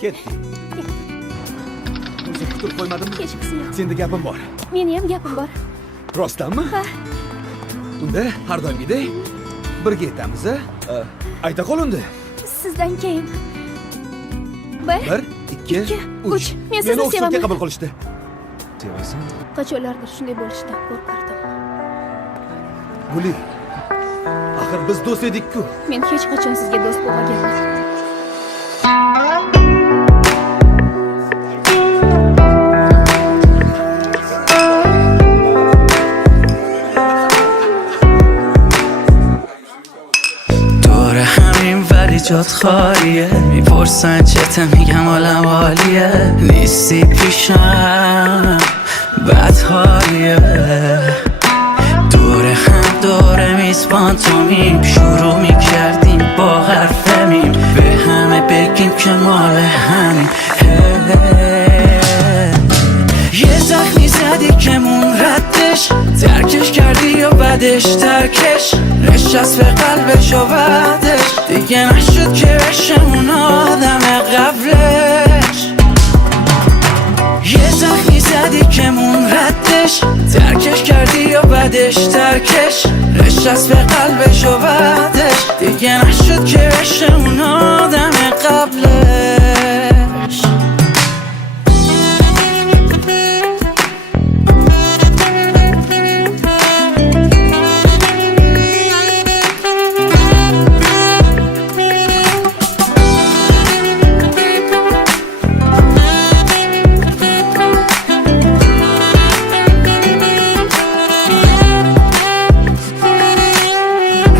Ketdik. O'zim kutib qo'ymadimmi? Hech qisi yo'q. Senda gapim bor. Meni ham gapim bor. Rostdanmi? Ha. Unda har doimgidek birga aytamiz, a? Ayta qol unda. Sizdan keyin. 1, 1, 2, 3. Men sizni Meni sevaman. qabul qilishdi. Sevasan? Qachonlardir shunday bo'lishidan qo'rqardim. Guli. Axir biz do'st edik-ku. Men hech qachon sizga do'st bo'lmaganman. جات خالیه میپرسن چته میگم حالم عالیه نیستی پیشم بد حالیه دور هم دور میز پانتومیم شروع میکردیم با حرفمیم به همه بگیم که مال همین یه زخمی زدی که مون ردش ترکش کردی یا بدش ترکش نشست به قلبش و بعدش دیگه نشد که بشه اون آدم قبلش یه زخمی زدی که مون ردش ترکش کردی یا بدش ترکش نشست به قلبش و بعدش دیگه نشد که بشه اون آدم قبلش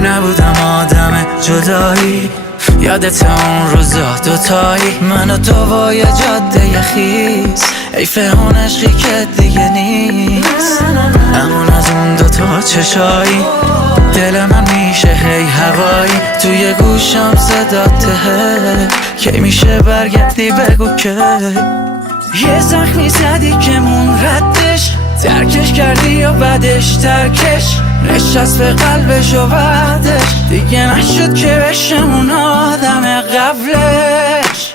نبودم آدم جدایی یادت اون روزا دوتایی من و تو با یه جاده خیز حیف اون عشقی که دیگه نیست همون از اون دوتا چشایی دل من میشه هی هوایی توی گوشم صداته کی میشه برگردی بگو که یه زخمی زدی که مون ردش ترکش کردی یا بدش ترکش نشست به قلبش و بعدش دیگه نشد که بشه اون آدم قبلش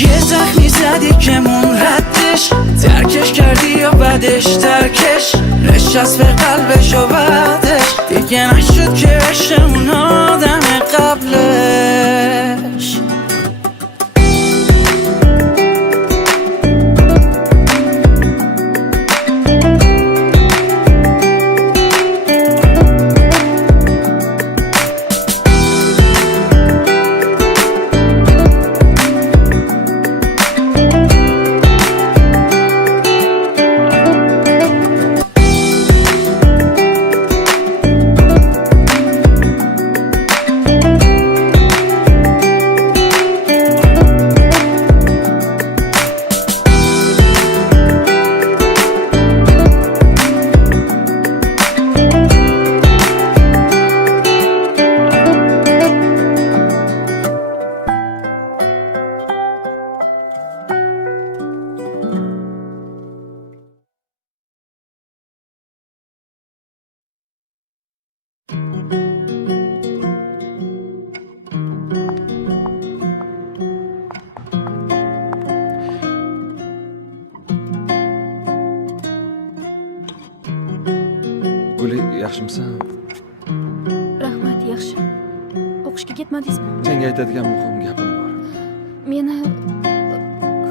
یه زخمی زدی که مون ردش ترکش کردی یا بدش ترکش نشست به قلبش و بعدش دیگه نشد که بشه اون آدم قبلش Guli, yaxshimisan? Rahmat, yaxshi. O'qishga ketmadingizmi? Senga aytadigan muhim gapim bor. Meni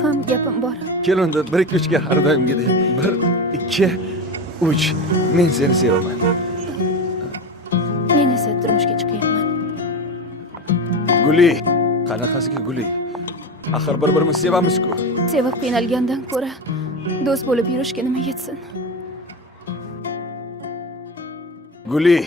ham gapim bor. Kel unda 1 2 3 ga har doimgidek. 1 2 3. Men seni sevaman. Men esa turmushga chiqyapman. Guli, qanaqasiga Guli? Axir bir-birimizni sevamiz-ku. Sevib qiynalgandan ko'ra do'st bo'lib yurishga nima yetsin? Guli,